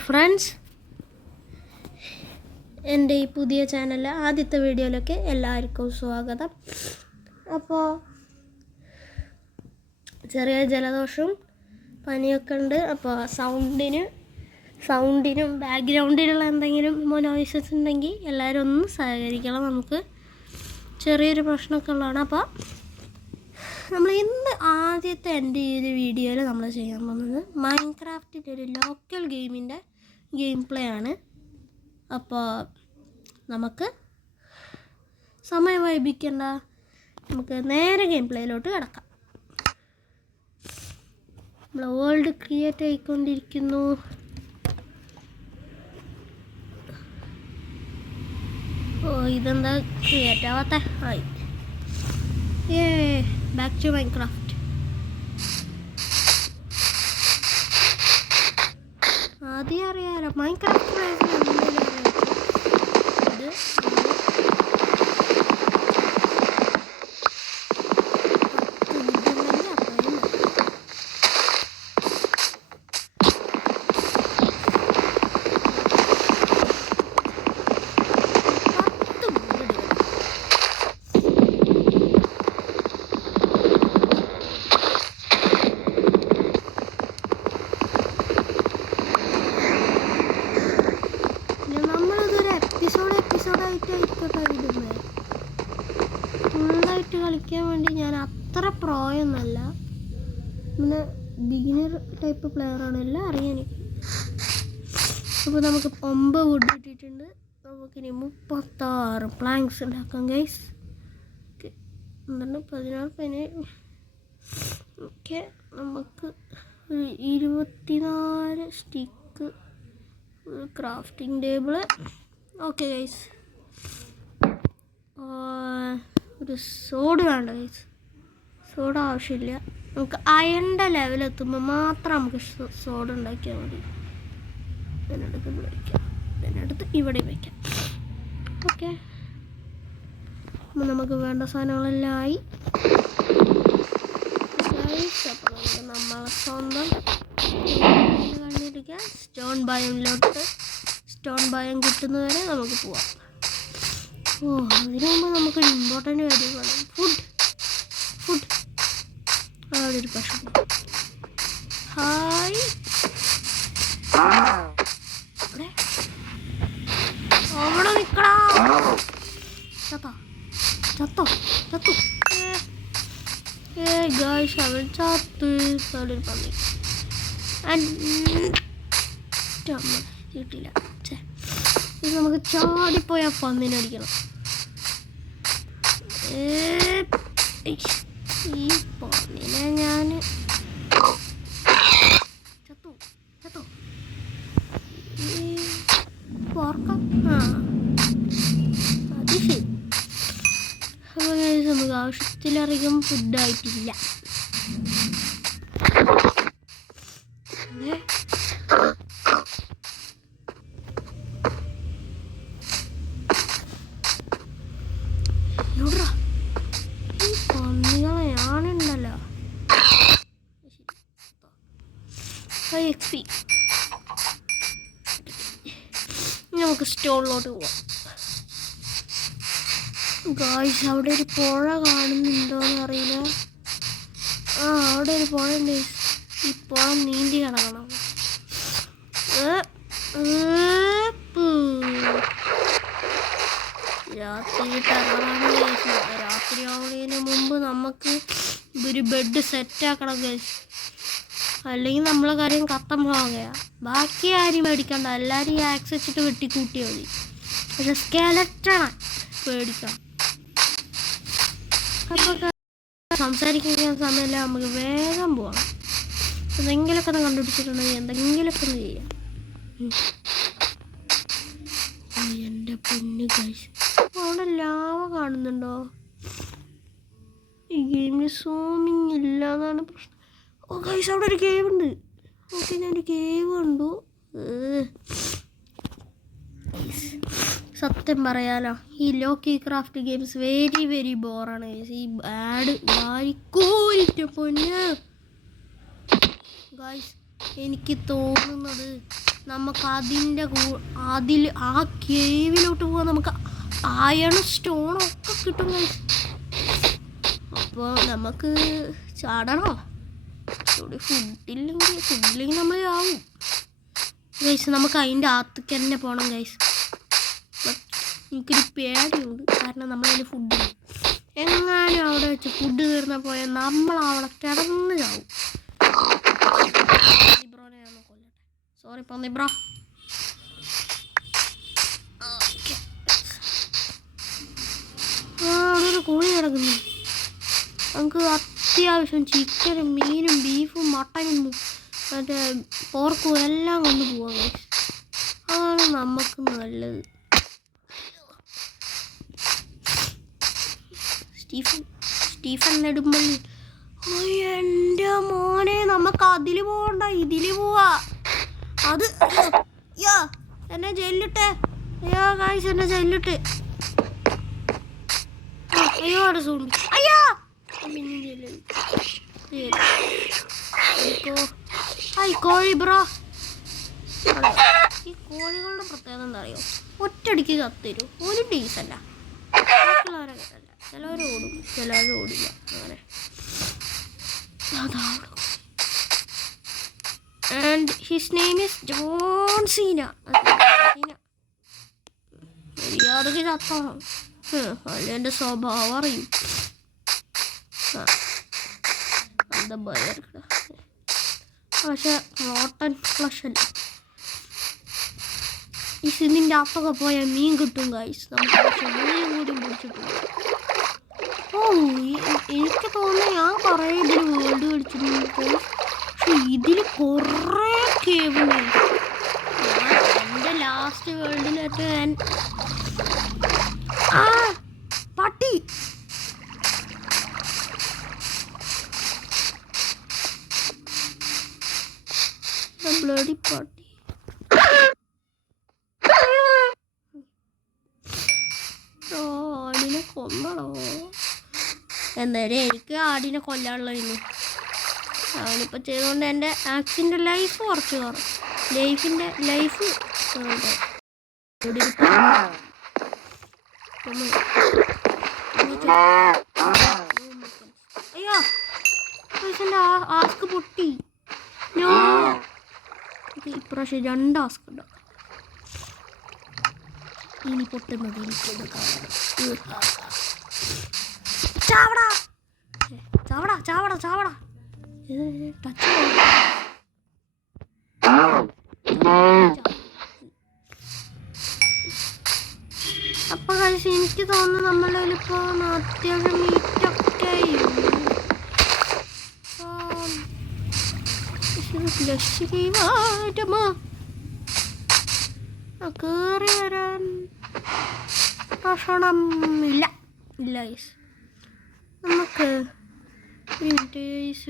Friends, എൻ്റെ ഈ പുതിയ ചാനലിലെ ആദ്യത്തെ വീഡിയോയിലേക്ക് എല്ലാവർക്കും സ്വാഗതം. അപ്പോൾ ചെറിയ ജലദോഷവും പനിയൊക്കെ ഉണ്ട്. അപ്പോൾ സൗണ്ടിനും ബാക്ക്ഗ്രൗണ്ടിലുള്ള എന്തെങ്കിലും നോയ്സസ് ഉണ്ടെങ്കിൽ എല്ലാവരും ഒന്ന് സഹകരിക്കണം. നമുക്ക് ചെറിയൊരു പ്രശ്നമൊക്കെ ഉള്ളതാണ്. അപ്പോൾ നമ്മൾ ഇന്ന് ആദ്യത്തെ എൻ്റെ ഈ ഒരു വീഡിയോയിൽ നമ്മൾ ചെയ്യാൻ പോകുന്നത് മൈൻക്രാഫ്റ്റിൻ്റെ ഒരു ലോക്കൽ ഗെയിമിൻ്റെ ഗെയിം പ്ലേ ആണ്. അപ്പോൾ നമുക്ക് സമയം വൈകിക്കണ്ട, നമുക്ക് നേരെ ഗെയിം പ്ലേയിലോട്ട് കിടക്കാം. നമ്മൾ വേൾഡ് ക്രിയേറ്റ് ആയിക്കൊണ്ടിരിക്കുന്നു. ഇതെന്താ ക്രിയേറ്റ് ആവാത്ത? ആയി. Back to Minecraft. ആദ്യം അറിയാലോ മൈൻക്രാഫ്റ്റ് ഫുള്ളായിട്ട് കളിക്കാൻ വേണ്ടി ഞാൻ അത്ര പ്രോയൊന്നല്ല, പിന്നെ ബിഗിനർ ടൈപ്പ് പ്ലെയറാണ്, എല്ലാം അറിയാം എനിക്ക്. അപ്പോൾ നമുക്ക് 9 വുഡ് ഇട്ടിട്ടുണ്ട്. നമുക്കിനി 36 പ്ലാങ്ക്സ് ഉണ്ടാക്കാം ഗൈസ്. എന്താണ് 16 ഓക്കെ. നമുക്ക് 24 സ്റ്റിക്ക്, ഒരു ക്രാഫ്റ്റിംഗ് ടേബിള്. ഓക്കെ ഗൈസ്, ഒരു സോഡ് വേണ്ട ഗൈസ്, സോഡ് ആവശ്യമില്ല. നമുക്ക് അയണിൻ്റെ ലെവലെത്തുമ്പോൾ മാത്രം നമുക്ക് സോഡ് ഉണ്ടാക്കിയാൽ മതി. ഇതിനടുത്ത് ഇവിടെ വയ്ക്കാം, ഇതിനടുത്ത് ഇവിടെ വയ്ക്കാം. ഓക്കെ, അപ്പോൾ നമുക്ക് വേണ്ട സാധനങ്ങളെല്ലാം ആയി. അപ്പോൾ നമുക്ക് നമ്മളെ സ്വന്തം കണ്ടിരിക്കാം. സ്റ്റോൺ ബയം കിട്ടുന്നവരെ നമുക്ക് പോവാം. അതിനു മുമ്പ് നമുക്കൊരു ഇമ്പോർട്ടൻ്റ് കാര്യം വേണം. ഫുഡ് അവിടെ ഒരു പശു. ഹായ്, അവിടെ നിൽക്കടാ. ചത്തു ഗായ്സ്, അവൻ ചത്ത്. അവിടെ ഒരു പന്നി കിട്ടില്ല. ഇത് നമുക്ക് ചാടിപ്പോയി ആ പന്നിനെ അടിക്കണം. ഈ പന്നിനെ ഞാൻ ചത്തു പോർക്കാം. അത് ശരി. അപ്പോൾ നമുക്ക് ആവശ്യത്തിലധികം ഫുഡായിട്ടില്ല. പന്നികളെയാണുണ്ടല്ലോ. XP. നമുക്ക് സ്റ്റോറിലോട്ട് പോവാം ഗായ്സ്. അവിടെ ഒരു പുഴ കാണുന്നുണ്ടോയെന്ന് അറിയില്ല. അവിടെ ഒരു പുഴ ഉണ്ട്. ഈ പുഴ നീന്തി കിടക്കണം. രാത്രി ടെററാണ് ഗൈസ്. രാത്രി ആവുന്നതിന് മുമ്പ് നമുക്ക് ഒരു ബെഡ് സെറ്റാക്കണം ഗൈസ്, അല്ലെങ്കിൽ നമ്മളെ കാര്യം കത്തം പോവുകയാണ്. ബാക്കി ആരും പേടിക്കണ്ട, എല്ലാവരും ഈ ആക്സ് വെച്ചിട്ട് വെട്ടിക്കൂട്ടിയാൽ മതി. പക്ഷെ സ്കെലറ്റണ പേടിക്കണം. അപ്പോൾ സംസാരിക്കാൻ സമയമില്ല, നമുക്ക് വേഗം പോകണം. എന്തെങ്കിലുമൊക്കെ ഒന്ന് കണ്ടുപിടിച്ചിട്ടുണ്ടെങ്കിൽ എന്തെങ്കിലുമൊക്കെ ഒന്ന് ചെയ്യാം. എൻ്റെ പൊന്നു ഗൈസ്, അവിടെ ലാവ കാണുന്നുണ്ടോ? ഈ ഗെയിമിൽ സൂമിങ് ഇല്ല എന്നാണ് പ്രശ്നം. ഗൈസ്, അവിടെ ഒരു കേവ് ഉണ്ട്. ഓക്കെ, ഞാനൊരു കേവ് കണ്ടു. സത്യം പറയാലോ, ഈ loki craft games very very ബോറാണ് ഗൈസ്. ഈ ആഡ് വാരിക്കോരിട്ട പൊന്ന് ഗൈസ്. എനിക്ക് തോന്നുന്നത് നമുക്ക് അതിൽ ആ കേവിലോട്ട് പോകാൻ നമുക്ക് അയൺ സ്റ്റോണൊക്കെ കിട്ടും ഗൈസ്. അപ്പോൾ നമുക്ക് ചാടണോ? ഇവിടെ ഫുഡില്ലെങ്കിൽ നമ്മൾ ആവും ഗൈസ്. നമുക്ക് അതിൻ്റെ അകത്തേക്ക് തന്നെ പോകണം ഗൈസ്. എനിക്കൊരു പേടിയുണ്ട്, കാരണം നമ്മളതിന് ഫുഡ് എങ്ങാനും അവിടെ വെച്ച് ഫുഡ് തീർന്നാൽ പോയാൽ നമ്മളവിടെ കിടന്ന് ചാവും. ബ്രോനെ ഞാൻ കൊല്ലട്ടെ, സോറി പന്നി ബ്രോ. അവിടെ ഒരു കോഴി കിടക്കുന്നു. നമുക്ക് അത്യാവശ്യം ചിക്കനും മീനും ബീഫും മട്ടനും മറ്റേ പോർക്കും എല്ലാം കൊണ്ട് പോവാം ഗൈസ്. അതാണ് നമുക്ക് നല്ലത്. സ്റ്റീഫൻ നെടുമ്പള്ളി. എൻ്റെ മോനെ, നമുക്ക് അതിൽ പോകണ്ട, ഇതിൽ പോവാ. അത് യാ എന്നെ ജയിലിട്ടെ. അയ്യോ ഗൈസ്, എന്നെ ജയിലിട്ട്. അയ്യോ അവിടെ സൂണ്ടി. അയ്യോ കോഴി ബ്രോ. ഈ കോഴികളുടെ പ്രത്യേകത എന്താ അറിയോ? ഒറ്റടിക്ക് കത്തരും. ഒരു ഡീസല്ല. ബാക്കിയുള്ളവരൊക്കെ അല്ല. ചിലവർ ഓടും, ചിലവർ ഓടില്ല. അങ്ങനെ and his name is John Seena. മര്യാദക്ക് ചത്തോണം, അല്ല എൻ്റെ സ്വഭാവം അറിയും. എന്താ ഭയർക്കട, പക്ഷെ റോട്ടൻ ഫ്ലഷ് അല്ല. ഈ സിന്നിൻ്റെ അപ്പൊക്കെ പോയാൽ മീൻ കിട്ടും ഗൈസ്. നമുക്ക് പക്ഷെ മീൻ കൂടി പിടിച്ചിട്ടുണ്ട്. എനിക്ക് തോന്നുന്നു ഞാൻ കുറേ ഇതിൽ വേൾഡ് കളിച്ചിട്ടുണ്ട്, പക്ഷെ ഇതിൽ കുറേ കേബിൾ. എൻ്റെ ലാസ്റ്റ് വേൾഡിലായിട്ട് ഞാൻ പട്ടി ബ്ലഡി പട്ടി. ആടിനെ കൊന്നടോ. എന്തായാലും എനിക്ക് ആടിനെ കൊല്ലാനുള്ളതിന് അവനിപ്പോൾ ചെയ്തുകൊണ്ട് എൻ്റെ ആക്സിൻ്റെ ലൈഫ് കുറച്ച് കുറയും. ലൈഫ് അയ്യോ എൻ്റെ ആസ്ക് പൊട്ടി. ഇപ്രാവശ്യം 2 ആസ്ക് ഉണ്ടാവും. ഇനി പൊട്ടുന്നത് എനിക്കൊന്ന് കാണണം. ചാവടാ ചാവടാ ചാവടാ ചാവടാ. അപ്പൊ കഴിച്ച് എനിക്ക് തോന്നുന്നു നമ്മളുടെ ഇപ്പോ അത്യാവശ്യം മീറ്റൊക്കെ കേറി വരാൻ ഭക്ഷണം ഇല്ല. നമുക്ക്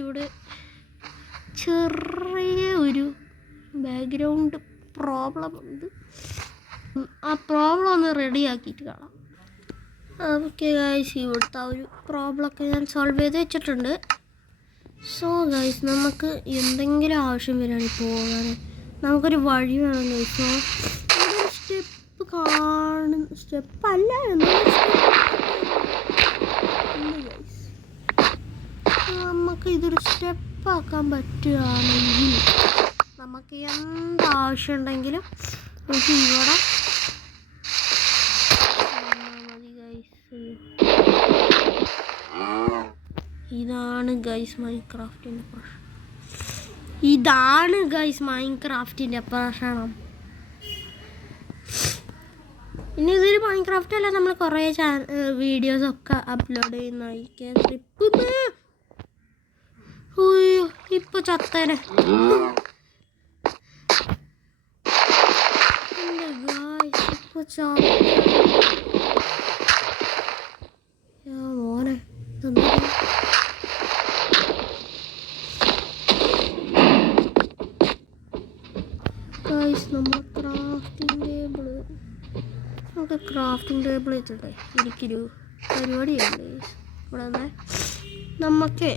ഇവിടെ ചെറിയ ഒരു ബാക്ക്ഗ്രൗണ്ട് പ്രോബ്ലം ഉണ്ട്. ആ പ്രോബ്ലം ഒന്ന് റെഡിയാക്കിയിട്ട് കാണാം. ഓക്കെ ഗൈസ്, ഇവിടുത്തെ ആ ഒരു പ്രോബ്ലമൊക്കെ ഞാൻ സോൾവ് ചെയ്ത് വെച്ചിട്ടുണ്ട്. സോ ഗൈസ്, നമുക്ക് എന്തെങ്കിലും ആവശ്യം വരികയാണെങ്കിൽ പോകാൻ നമുക്കൊരു വഴി വേണം ഗൈസ്. സോ ഒരു സ്റ്റെപ്പല്ല ഗൈസ്, നമുക്ക് ഇതൊരു സ്റ്റെപ്പാക്കാൻ പറ്റുകയാണെങ്കിൽ നമുക്ക് എന്താവശ്യം ഉണ്ടെങ്കിലും നമുക്ക് ഇവിടെ മതി ഗൈസ്. ഇതാണ് ഗൈസ് മൈൻക്രാഫ്റ്റിൻ്റെ പ്രശ്നം. പിന്നെ ഇതൊരു മൈൻക്രാഫ്റ്റ് അല്ല, നമ്മൾ കുറേ വീഡിയോസൊക്കെ അപ്ലോഡ് ചെയ്യുന്നതായിരിക്കും. ഇപ്പൊ ചത്തേനെ. മോനെ നമുക്ക് ക്രാഫ്റ്റിംഗ് ടേബിൾ വെച്ചിട്ടേ എനിക്കൊരു പരിപാടിയുണ്ട് ഇവിടെ നിന്ന്. നമുക്ക്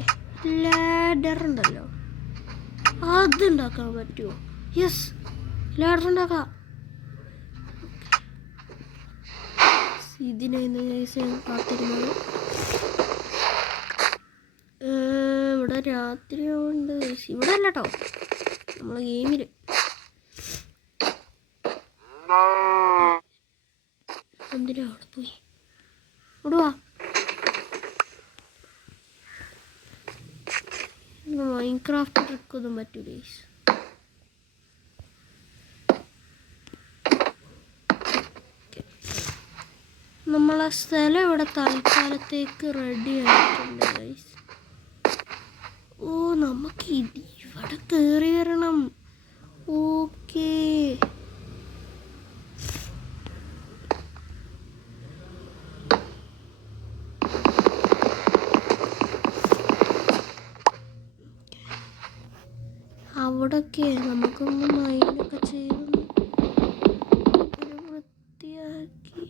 ലാഡർ ഉണ്ടല്ലോ, അതുണ്ടാക്കാൻ പറ്റുമോ? യെസ്, ലാഡർ ഉണ്ടാക്കാം. ഇതിനായിരുന്നു കാത്തിരുന്നത്. ഇവിടെ രാത്രിയാവുണ്ട്. ഇവിടെ അല്ല കേട്ടോ, നമ്മളെ ഗെയിമിൽ. എന്തിനാ അവിടെ പോയി? ഇവിടുവാ. മൈൻക്രാഫ്റ്റ് ട്രിക്കൊന്നും പറ്റൂല. നമ്മളെ സ്ഥലം ഇവിടെ തൽക്കാലത്തേക്ക് റെഡി ആയിട്ടുണ്ട് ഗൈസ്. ഓ, നമുക്ക് ഇവിടെ കയറി വരണം. ഓക്കേ, അവിടൊക്കെ നമുക്കൊന്ന് മൈനൊക്കെ ചെയ്ത് വൃത്തിയാക്കി.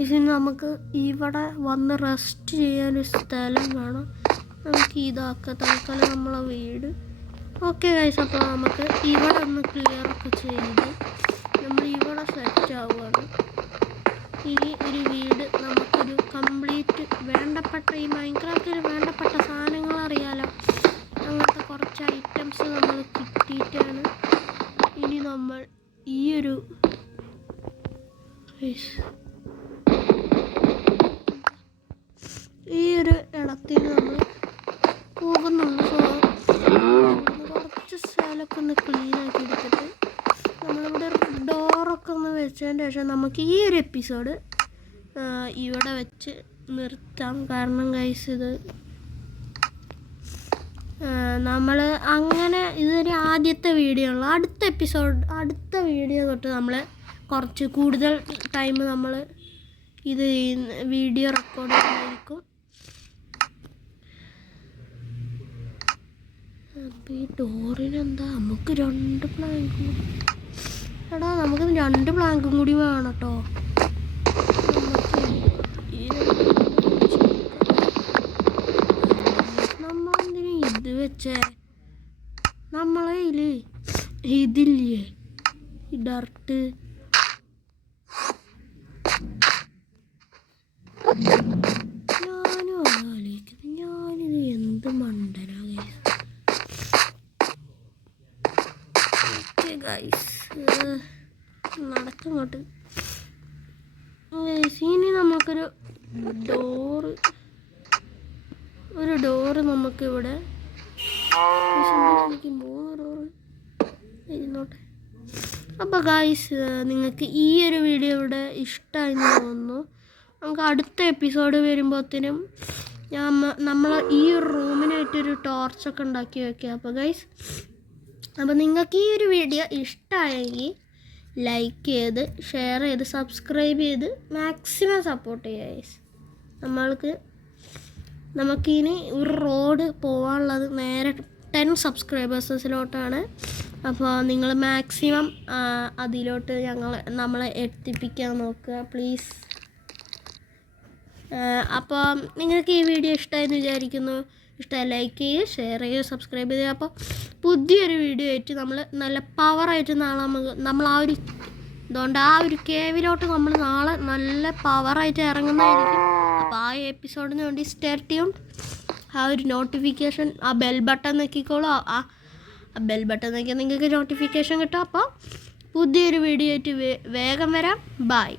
ഇനി നമുക്ക് ഇവിടെ വന്ന് റെസ്റ്റ് ചെയ്യാനൊരു സ്ഥലം വേണം. നമുക്ക് ഇതാക്കാം തൽക്കാലം നമ്മളെ വീട്. ഓക്കെ ഗൈസ്, അപ്പോൾ നമുക്ക് ഇവിടെ ഒന്ന് ക്ലിയറൊക്കെ ചെയ്ത് നമ്മൾ ഇവിടെ സെറ്റ് ആവുകയാണ്. ഈ ഒരു വീട് നമുക്കൊരു കംപ്ലീറ്റ് വേണ്ടപ്പെട്ട ഈ മൈൻക്രാഫ്റ്റിൽ വേണ്ടപ്പെട്ട സാധനങ്ങൾ അറിയാലോ, അങ്ങനത്തെ കുറച്ച് ഐറ്റംസ് നമ്മൾ കിട്ടിയിട്ടാണ് ഇനി നമ്മൾ ഈ ഒരു ഇടത്തിൽ നമ്മൾ പോകുന്നുള്ളൂ. കുറച്ച് സ്ഥലമൊക്കെ ഒന്ന് ക്ലീൻ ആക്കി എടുത്തിട്ട് നമ്മളിവിടെ ഡോറൊക്കെ ഒന്ന് വെച്ചതിന് ശേഷം നമുക്ക് ഈ ഒരു എപ്പിസോഡ് ഇവിടെ വെച്ച് നിർത്താം. കാരണം ഗൈസ്, ഇത് നമ്മൾ അങ്ങനെ ഇതൊരു ആദ്യത്തെ വീഡിയോ ഉള്ളു. അടുത്ത വീഡിയോ തൊട്ട് നമ്മൾ കുറച്ച് കൂടുതൽ ടൈം നമ്മൾ ഇത് വീഡിയോ റെക്കോർഡ് ചെയ്യുന്നതായിരിക്കും. അപ്പോൾ ഈ ഡോറിനെന്താ നമുക്ക് 2 പ്ലാങ്കും കൂടി. എടാ, നമുക്ക് 2 പ്ലാങ്കും കൂടി വേണം കേട്ടോ. നമ്മളെന്തിനാ ഇത് വെച്ചേ? നമ്മളെ ഇതില്ലേ ഈ ഡർട്ട്. ഞാനും ആലോചിക്കുന്നത്, ഞാനിത് എന്ത് മണ്ടനാ ഗൈസ്. നടക്കങ്ങോട്ട്. ഇനി നമുക്കൊരു ഡോറ് നമുക്കിവിടെ എനിക്ക് 3 ഡോറ് ഇരുന്നോട്ടെ. അപ്പോൾ ഗൈസ്, നിങ്ങൾക്ക് ഈ ഒരു വീഡിയോ ഇവിടെ ഇഷ്ടമായെന്ന് തോന്നുന്നു. നമുക്ക് അടുത്ത എപ്പിസോഡ് വരുമ്പോഴത്തേനും നമ്മൾ ഈ ഒരു റൂമിനായിട്ടൊരു ടോർച്ചൊക്കെ ഉണ്ടാക്കി വയ്ക്കുക. അപ്പോൾ ഗൈസ്, അപ്പോൾ നിങ്ങൾക്ക് ഈ ഒരു വീഡിയോ ഇഷ്ടമായെങ്കിൽ ലൈക്ക് ചെയ്ത് ഷെയർ ചെയ്ത് സബ്സ്ക്രൈബ് ചെയ്ത് മാക്സിമം സപ്പോർട്ട് ചെയ്യുക ഗൈസ്. നമുക്കിനി ഒരു റോഡ് പോകാനുള്ളത് നേരെ 10 സബ്സ്ക്രൈബേഴ്സിലോട്ടാണ്. അപ്പോൾ നിങ്ങൾ മാക്സിമം അതിലോട്ട് നമ്മളെ എത്തിപ്പിക്കാൻ നോക്കുക പ്ലീസ്. അപ്പോൾ നിങ്ങൾക്ക് ഈ വീഡിയോ ഇഷ്ടമായെന്ന് വിചാരിക്കുന്നു. ഇഷ്ടമായി ലൈക്ക് ചെയ്യുക, ഷെയർ ചെയ്യുക, സബ്സ്ക്രൈബ് ചെയ്യുക. അപ്പോൾ പുതിയൊരു വീഡിയോ ആയിട്ട് നമ്മൾ നല്ല പവറായിട്ട് നാളെ നമ്മൾ ആ ഒരു കേവിലോട്ട് നമ്മൾ നാളെ നല്ല പവറായിട്ട് ഇറങ്ങുന്നതായിരിക്കും. അപ്പോൾ ആ എപ്പിസോഡിന് വേണ്ടി സ്റ്റേ ട്യൂൺഡ്. ആ ഒരു നോട്ടിഫിക്കേഷൻ, ആ ബെൽ ബട്ടൺ നോക്കിക്കോളൂ. ആ ബെൽ ബട്ടൺ നോക്കിയാൽ നിങ്ങൾക്ക് നോട്ടിഫിക്കേഷൻ കിട്ടും. അപ്പോൾ പുതിയൊരു വീഡിയോ ആയിട്ട് വേഗം വരാം. ബൈ.